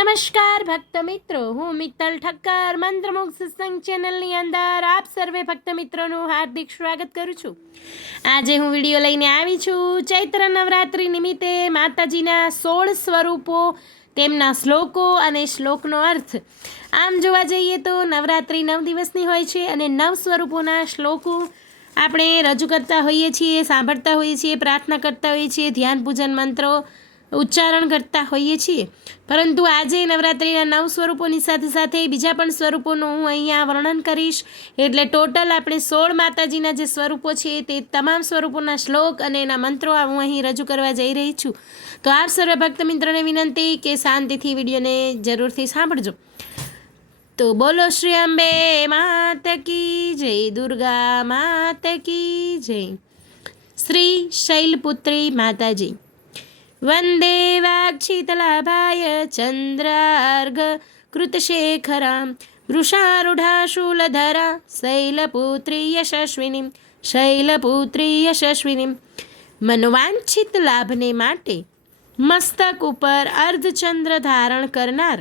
નમસ્કાર ભક્ત મિત્રો, હું મિત્તલ ઠક્કર મંત્રમુગ્ધ સત્સંગ ચેનલની અંદર આપ સર્વે ભક્ત મિત્રોનું હાર્દિક સ્વાગત કરું છું. આજે હું વિડીયો લઈને આવી છું ચૈત્ર નવરાત્રિ નિમિત્તે માતાજીના 16 સ્વરૂપો, તેમના શ્લોકો અને શ્લોકનો અર્થ. આમ જોવા જઈએ તો નવરાત્રિ 9 દિવસની હોય છે અને 9 સ્વરૂપોના શ્લોકો આપણે રજૂ કરતા હોઈએ છીએ, સાંભળતા હોઈએ છીએ, પ્રાર્થના કરતા હોઈએ છીએ, ધ્યાન પૂજન મંત્રો ઉચ્ચારણ કરતા હોઈએ છીએ. પરંતુ આજે નવરાત્રિના 9 સ્વરૂપોની સાથે સાથે બીજા પણ સ્વરૂપોનું હું અહીંયા વર્ણન કરીશ. એટલે ટોટલ આપણે 16 માતાજીના જે સ્વરૂપો છે તે તમામ સ્વરૂપોના શ્લોક અને એના મંત્રો હું અહીં રજૂ કરવા જઈ રહી છું. તો આપ સર્વ ભક્ત મિત્રોને વિનંતી કે શાંતિથી વિડીયોને જરૂરથી સાંભળજો. તો બોલો શ્રી અંબે માત કી જય, દુર્ગા માત કી જય. શ્રી શૈલપુત્રી માતાજી. વંદે વાક્ષિતલાભાય ચંદ્રાર્ઘ કૃતશેખરાં વૃષારૂઢા શૂલધરા શૈલપુત્રી યશસ્વિની, શૈલપુત્રી યશસ્વિની. મનોવાંછિત લાભને માટે મસ્તક ઉપર અર્ધચંદ્ર ધારણ કરનાર,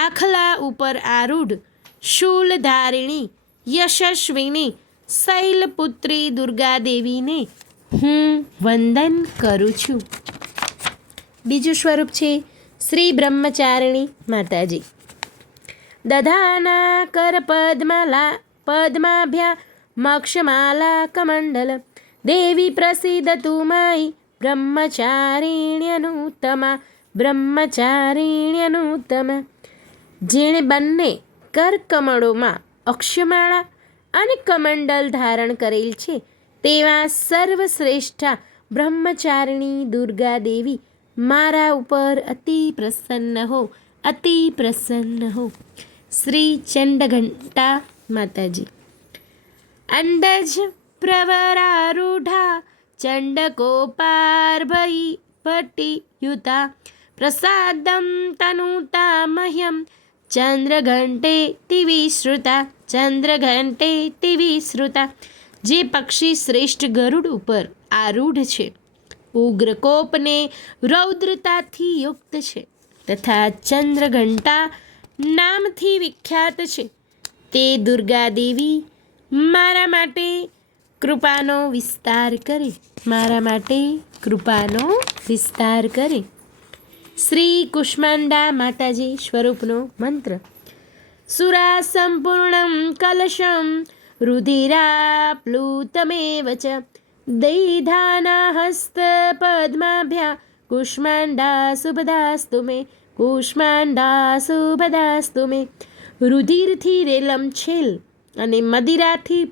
આખલા ઉપર આરૂઢ શૂલધારિણી યશસ્વિની શૈલપુત્રી દુર્ગા દેવીને હું વંદન કરું છું. બીજું સ્વરૂપ છે શ્રી બ્રહ્મચારિણી માતાજી. દધાના કર પદ્માભ્યા મક્ષમાલા કમંડલ દેવી પ્રસિદ્ધતુ મયી બ્રહ્મચારિણ્યનુત્તમા, બ્રહ્મચારિણ્યનુત્તમા. જેણે બંને કરકમળોમાં અક્ષમાળા અને કમંડલ ધારણ કરેલ છે તેવા સર્વશ્રેષ્ઠા બ્રહ્મચારિણી દુર્ગા દેવી મારા ઉપર અતિ પ્રસન્ન હો, અતિ પ્રસન્ન હો. શ્રી ચંડઘંટા માતાજી. અંડજ પ્રવરારૂઢા ચંડકોપાર્ભયી ભટ્ટીયુતા પ્રસાદમ તનુતા મહ્યમ ચંદ્રઘંટે તિવિશ્રુતા, ચંદ્રઘંટે તિવિશ્રુતા. જે પક્ષી શ્રેષ્ઠ ગરુડ ઉપર આરૂઢ છે, ઉગ્રકોપને રૌદ્રતાથી યુક્ત છે તથા ચંદ્રઘંટા નામથી વિખ્યાત છે, તે દુર્ગા દેવી મારા માટે કૃપાનો વિસ્તાર કરે, મારા માટે કૃપાનો વિસ્તાર કરે. શ્રી કુષ્માંડા માતાજી સ્વરૂપનો મંત્ર. સુરા સંપૂર્ણમ કલશમ રુધિરાપ્લુતમેવ ચ દૈધાના હસ્ત પદ્માભ્યા કુષ્માંડા શુભદાસ્તુ મે, કુષ્માંડા શુભદાસ્તુ મે. રુધિરથી રેલમછેલ અને મદિરાથી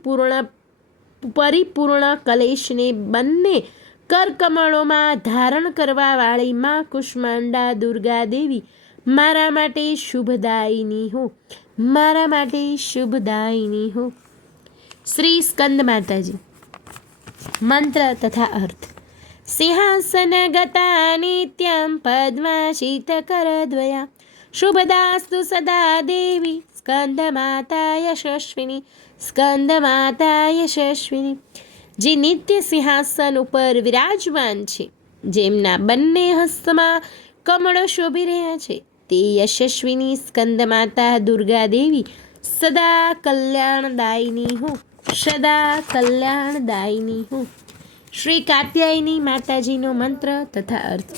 પરિપૂર્ણ કલેશને બંને કરકમળોમાં ધારણ કરવાવાળી માં કુષ્માંડા દુર્ગા દેવી મારા માટે શુભદાયિની હો, મારા માટે શુભદાયિની હો. શ્રી સ્કંદ માતાજી. મંત્ર તથા અર્થ. સિંહાસન ગતા નિત્યમ પદ્માશીતકરદ્વયા શુભદાસ્તુ સદા દેવી સ્કંદ માતા યશસ્વિની, સ્કંદ માતા યશસ્વિની. જે નિત્ય સિંહાસન ઉપર વિરાજમાન છે, જેમના બંને હસ્તમાં કમળો શોભી રહ્યા છે, તે યશસ્વિની સ્કંદ માતા દુર્ગા દેવી સદા કલ્યાણદાયિની હો, સદા કલ્યાણદાયિની હો. શ્રી કાત્યાયની માતાજીનો મંત્ર તથા અર્થ.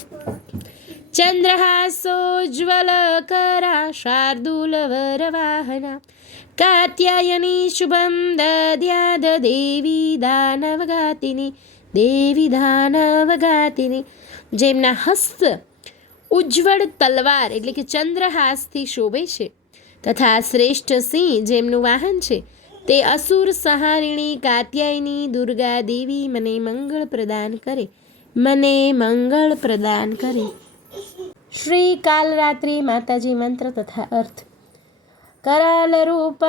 ચંદ્રહાસોજ્વલ કરા શાર્દૂલ વરવાહના કાત્યાયની શુભમ દદ્યાદ દેવી દાનવઘાતિની, દેવી દાનવઘાતિની. જેમના હસ્ત ઉજ્જવળ તલવાર એટલે કે ચંદ્રહાસથી શોભે છે તથા શ્રેષ્ઠ સિંહ જેમનું વાહન છે, તે અસુર સંહારિણી કાત્યાયની દુર્ગા દેવી મને મંગળ પ્રદાન કરે, મને મંગળ પ્રદાન કરે. શ્રી કાલરાત્રિ માતાજી મંત્ર તથા અર્થ. કરાલ રૂપ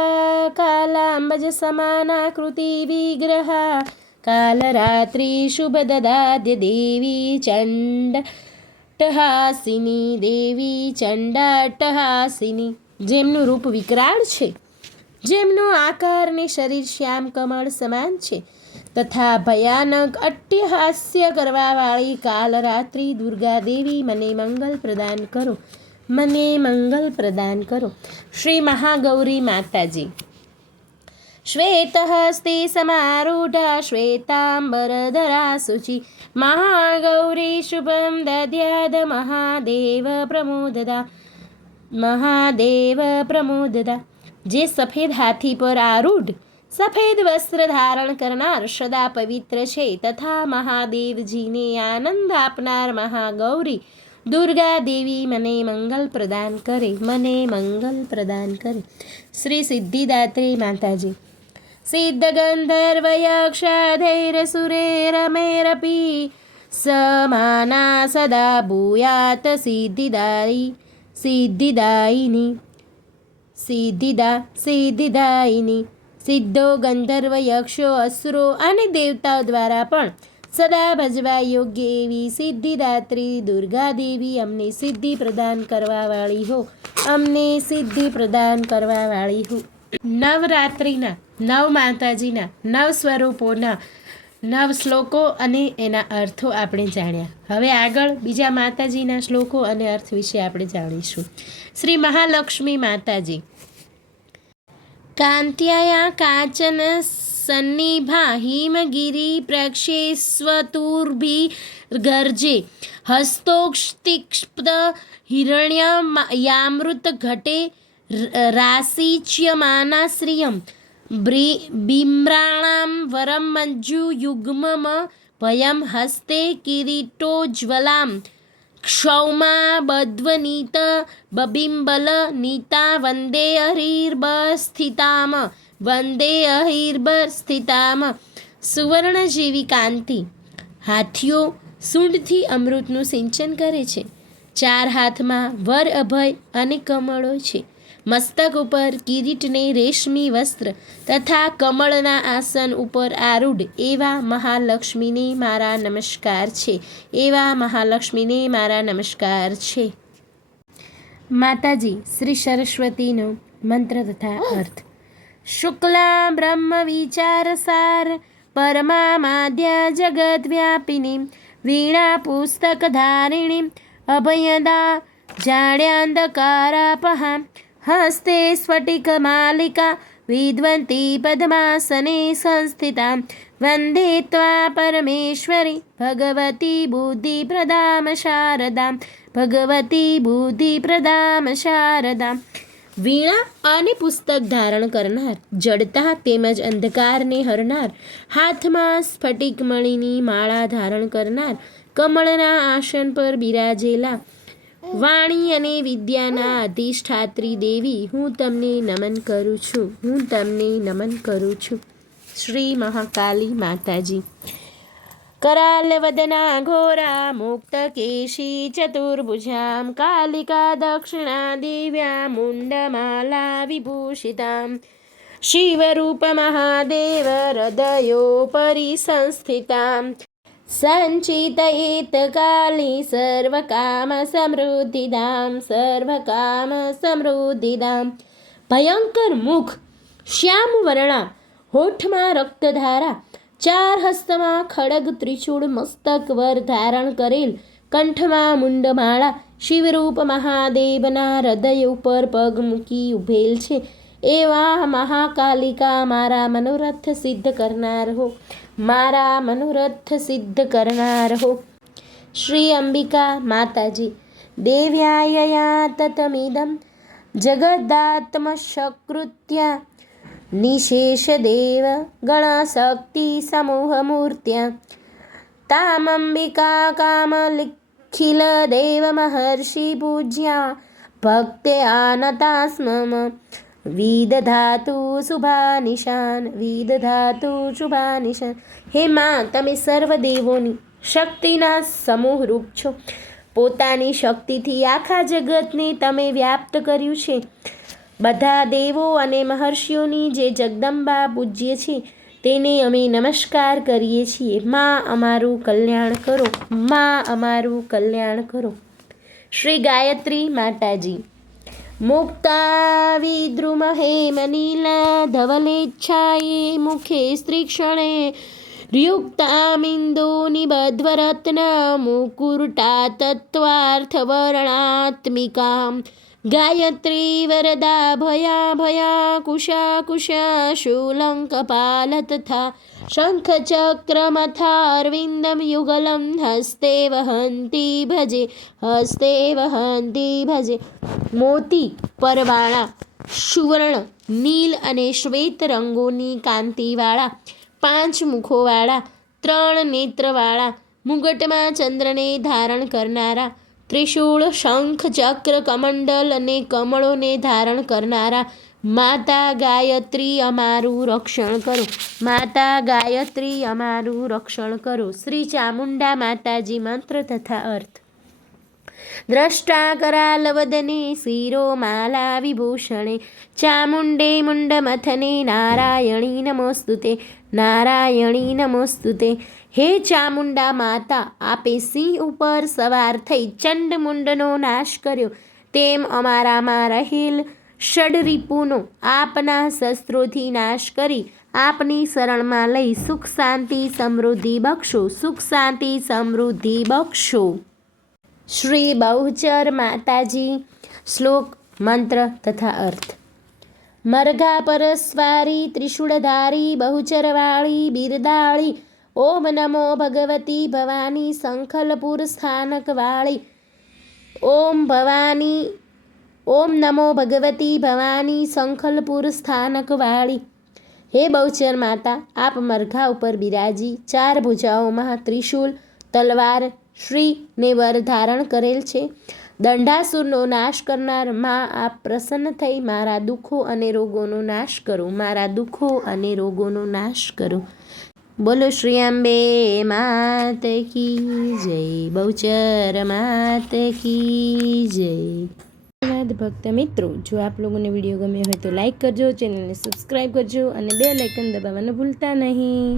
કાલાંબજ સમાનાકૃતિ વિગ્રહા કાલરાત્રિ શુભ દદાદ્ય દેવી ચંડટહાસિની, દેવી ચંડાટહાસિની. જેમનું રૂપ વિકરાળ છે, જેમનો આકાર ને શરીર શ્યામ કમળ સમાન છે તથા ભયાનક અટ્ટહાસ્ય કરવાવાળી કાલરાત્રિ દુર્ગા દેવી મને મંગલ પ્રદાન કરો, મને મંગલ પ્રદાન કરો. શ્રી મહાગૌરી માતાજી. શ્વેતહસ્તે સમારૂઢા શ્વેતાંબરધરા શુચિ મહાગૌરી શુભમ દદ્યાદ મહાદેવ પ્રમોદદા. જે સફેદ હાથી પર આરૂઢ સફેદ વસ્ત્ર ધારણ કરનાર સદા પવિત્ર છે તથા મહાદેવજીને આનંદ આપનાર મહાગૌરી દુર્ગા દેવી મને મંગલ પ્રદાન કરે, મને મંગલ પ્રદાન કરે. શ્રી સિદ્ધિદાત્રી માતાજી. સિદ્ધ ગંધર્વ યક્ષધૈર સુરેરમેરપી સમાના સદા ભૂયાત સિદ્ધિદાયિની. સિદ્ધો, ગંધર્વ, યક્ષો, અસુરો અને દેવતાઓ દ્વારા પણ સદા ભજવા યોગ્ય એવી સિદ્ધિદાત્રી દુર્ગા દેવી અમને સિદ્ધિ પ્રદાન કરવાવાળી હો, અમને સિદ્ધિ પ્રદાન કરવાવાળી હો. નવરાત્રિના 9 માતાજીના 9 સ્વરૂપોના 9 શ્લોકો અને એના અર્થો આપણે જાણ્યા. હવે આગળ બીજા માતાજીના શ્લોકો અને અર્થ વિશે આપણે જાણીશું. શ્રી મહાલક્ષ્મી માતાજી. કાંત્યાયા કાચન સન્નિભા હિમગિરી પ્રક્ષેસ્વતુર્ભિ ગર્જે હસ્તોક્ષિપ્ત હિરણ્યયામૃત ઘટે રાશિચ્યમાના શ્રિયમ બિમ્રાણામ વરમ મંજુ યુગ્મમ ભયમ હસ્તે કિરીટોજ્વલામ ક્ષૌમા બદ્વનીત બબિંબલ નીતા વંદે અહિર્ભર સુવર્ણ જેવી કાંતિ. હાથીઓ સૂંઢથી અમૃતનું સિંચન કરે છે. 4 હાથમાં વર અભય અને કમળો છે. મસ્તક ઉપર કિરીટને રેશમી વસ્ત્ર તથા કમળના આસન ઉપર આરૂઢ એવા મહાલક્ષ્મીને મારા નમસ્કાર છે, એવા મહાલક્ષ્મીને મારા નમસ્કાર છે. માતાજી શ્રી સરસ્વતીનો મંત્ર તથા અર્થ. શુક્લા બ્રહ્મ વિચારસાર પરમામાદ્યા જગદ્વ્યાપિની વીણા પુસ્તકધારિણી અભયદા જાડ્યાંધકારાપહા હસ્તે સ્ફટિકમાલિકા વિદ્વંતી પદ્માસને સંસ્થિતા વંદે ત્વા પરમેશ્વરી ભગવતી બુદ્ધિપ્રદામ શારદા. વીણા અને પુસ્તક ધારણ કરનાર, જડતા તેમજ અંધકારને હરનાર, હાથમાં સ્ફટિકમણીની માળા ધારણ કરનાર, કમળના આસન પર બિરાજેલા, વાણી અને વિદ્યાના અધિષ્ઠાત્રી દેવી, હું તમને નમન કરું છું. શ્રી મહાકાલી માતાજી. करालवदना घोरा मुक्तकेशी चतुर्भुजां कालिका दक्षिणा दिव्या मुण्डमाला विभूषितां शिवरूपमहादेव हृदयोपरि संस्थितां सञ्चितयेत काली सर्वकामसमृद्धिदां भयंकर मुख श्याम वर्णा होठમાં રક્તધારા 4 હસ્તમાં ખડગ ત્રિશૂળ મસ્તક વર ધારણ કરેલ કંઠમાં મુંડમાળા શિવરૂપ મહાદેવના હૃદય ઉપર પગ મૂકી ઉભેલ છે એવા મહાકાલિકા મારા મનોરથ સિદ્ધ કરનાર હો. શ્રી અંબિકા માતાજી. દેવ્યાયયા તતમિદં જગદાત્મશકૃત્યા નિશેષદેવ ગણશક્તિ સમૂહમૂર્ત્યા તામંબિકા કામલિખિલ દેવ મહર્ષિ પૂજ્યા ભક્ત્યાનતાસ્મમ વિદધાતુ શુભાનિશાન. હે માં, તમે સર્વ દેવોની શક્તિના સમૂહ રૂપ છો. પોતાની શક્તિથી આખા જગતને તમે વ્યાપ્ત કર્યું છે. બધા દેવો અને મહર્ષિઓની જે જગદંબા પૂજ્ય છે તેને અમે નમસ્કાર કરીએ છીએ. માં, અમારું કલ્યાણ કરો. શ્રી ગાયત્રી માતાજી. મુક્તા વિદ્રુમહે મનીલા ધવલેચ્છાયે મુખે સ્ત્રીક્ષણે युक्तामिन्दोनिबध्वरत्नमुकुरुटा तत्त्वार्थवर्णात्मिकां गायत्री वरदा भया भया कुशा कुशा शूलङ्कपाल तथा शङ्खचक्रमथार्विन्दं युगलं हस्ते वहन्ती भजे मोती પરવાળા સુવર્ણ નીલ અને શ્વેત રંગોની કાંતિવાળા 5 મુખોવાળા 3 નેત્રવાળા મુગટમાં ચંદ્રને ધારણ કરનારા ત્રિશૂળ શંખ ચક્ર કમંડલ અને કમળોને ધારણ કરનારા માતા ગાયત્રી અમારું રક્ષણ કરો. માતા ગાયત્રી અમારું રક્ષણ કરો. શ્રી ચામુંડા માતાજી મંત્ર તથા અર્થ. દ્રષ્ટા કરાલવદને શિરોમાલા વિભૂષણે ચામુંડે મુંડમથને નારાયણી નમોસ્તુતે નારાયણી નમોસ્તુતે. હે ચામુંડા માતા, આપે સિંહ ઉપર સવાર થઈ ચંડમુંડનો નાશ કર્યો તેમ અમારામાં રહેલ ષડરીપુનો આપના શસ્ત્રોથી નાશ કરી આપની શરણમાં લઈ સુખ શાંતિ સમૃદ્ધિ બક્ષો. સુખ શાંતિ સમૃદ્ધિ બક્ષો. શ્રી બહુચર માતાજી શ્લોક મંત્ર તથા અર્થ. મરઘા પરસ્વારી ત્રિશૂળધારી બહુચરવાળી બિરદાળી ઓમ નમો ભગવતી ભવાની સંખલપુર સ્થાનકવાળી. ઓમ નમો ભગવતી ભવાની સંખલપુર સ્થાનકવાળી. હે બહુચર માતા, આપ મરઘા ઉપર બિરાજી 4 ભુજાઓમાં ત્રિશૂલ તલવાર શ્રી ને વર ધારણ કરેલ છે. દંડાસુરનો નાશ કરનાર માં, આપ પ્રસન્ન થઈ મારા દુઃખો અને રોગોનો નાશ કરો. મારા દુઃખો અને રોગોનો નાશ કરો. બોલો શ્રી અંબે માત કી જય. બહુચર માત કી જય. ધન્યવાદ ભક્ત મિત્રો. જો આપ લોકોને વિડીયો ગમ્યો હોય તો લાઈક કરજો, ચેનલને સબસ્ક્રાઈબ કરજો અને બેલ આઇકન દબાવવાનું ભૂલતા નહીં.